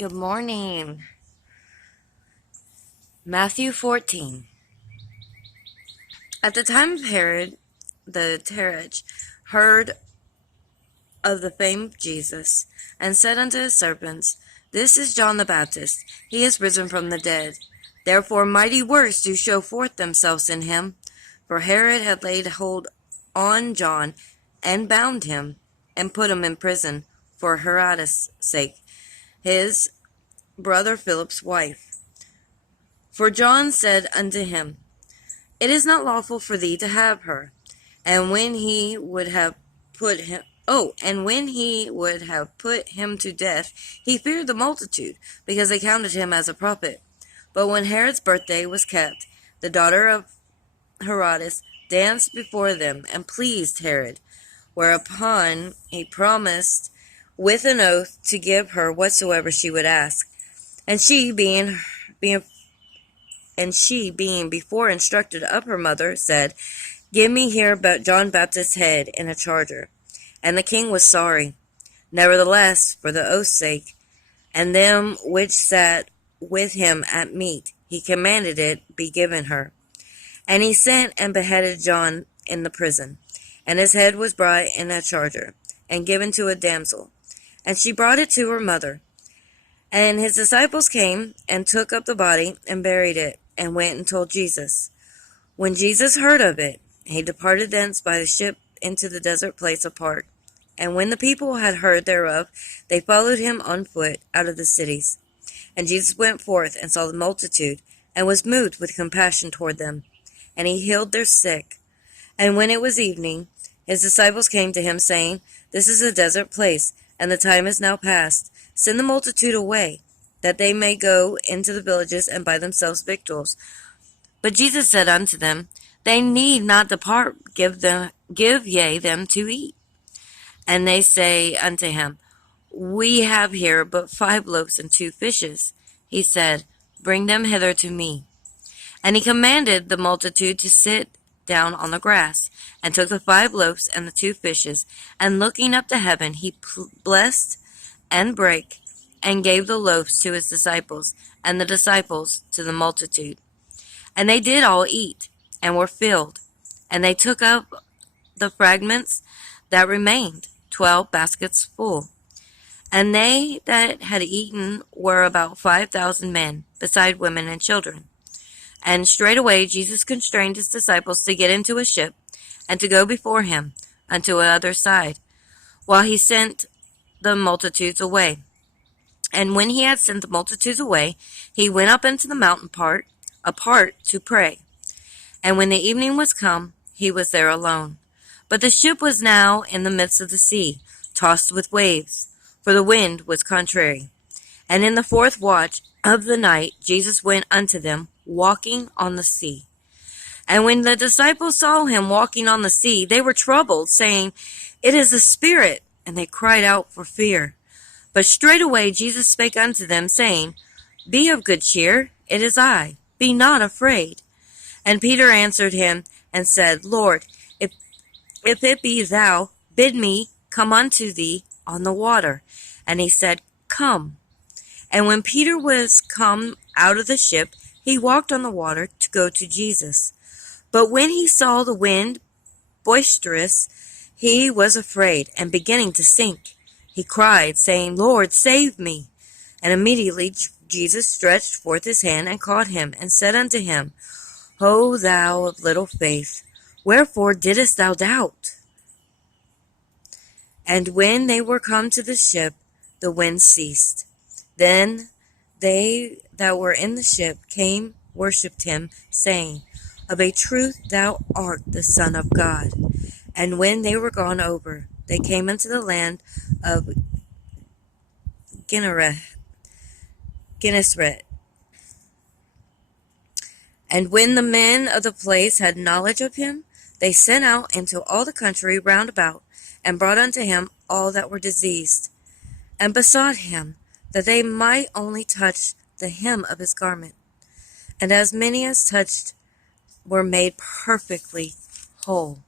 Good morning. Matthew 14. At the time of Herod the Tetrarch heard of the fame of Jesus, and said unto his servants, This is John the Baptist. He is risen from the dead. Therefore mighty works do show forth themselves in him. For Herod had laid hold on John, and bound him, and put him in prison, for Herodias' sake, his brother Philip's wife. For John said unto him, It is not lawful for thee to have her. And when he would have put him to death, he feared the multitude, because they counted him as a prophet. But when Herod's birthday was kept, the daughter of Herodias danced before them, and pleased Herod, whereupon he promised with an oath to give her whatsoever she would ask. And she being before instructed of her mother, said, Give me here John Baptist's head in a charger. And the king was sorry. Nevertheless, for the oath's sake, and them which sat with him at meat, he commanded it be given her. And he sent and beheaded John in the prison. And his head was brought in a charger, and given to a damsel. And she brought it to her mother. And his disciples came, and took up the body, and buried it, and went and told Jesus. When Jesus heard of it, he departed thence by the ship into the desert place apart. And when the people had heard thereof, they followed him on foot out of the cities. And Jesus went forth and saw the multitude, and was moved with compassion toward them. And he healed their sick. And when it was evening, his disciples came to him, saying, This is a desert place, and the time is now past. Send the multitude away, that they may go into the villages and buy themselves victuals. But Jesus said unto them, They need not depart, give ye them to eat. And they say unto him, We have here but 5 loaves and 2 fishes. He said, Bring them hither to me. And he commanded the multitude to sit down on the grass, and took the 5 loaves and the 2 fishes, and looking up to heaven, he blessed and brake, and gave the loaves to his disciples, and the disciples to the multitude. And they did all eat, and were filled. And they took up the fragments that remained, 12 baskets full. And they that had eaten were about 5,000 men, beside women and children. And straightway Jesus constrained his disciples to get into a ship, and to go before him unto the other side, while he sent the multitudes away. And when he had sent the multitudes away, he went up into the mountain apart to pray. And when the evening was come, he was there alone. But the ship was now in the midst of the sea, tossed with waves, for the wind was contrary. And in the 4th watch of the night Jesus went unto them, walking on the sea. And when the disciples saw him walking on the sea, they were troubled, saying, It is a spirit. And they cried out for fear. But straightway Jesus spake unto them, saying, Be of good cheer, it is I, be not afraid. And Peter answered him, and said, Lord, if it be thou, bid me come unto thee on the water. And he said, Come. And when Peter was come out of the ship, he walked on the water to go to Jesus. But when he saw the wind boisterous, he was afraid, and beginning to sink, he cried, saying, Lord, save me. And immediately Jesus stretched forth his hand, and caught him, and said unto him, O thou of little faith, wherefore didst thou doubt? And when they were come to the ship, the wind ceased. Then they that were in the ship came, worshipped him, saying, Of a truth thou art the Son of God. And when they were gone over, they came into the land of Gennesaret. And when the men of the place had knowledge of him, they sent out into all the country round about, and brought unto him all that were diseased, and besought him that they might only touch the hem of his garment. And as many as touched were made perfectly whole.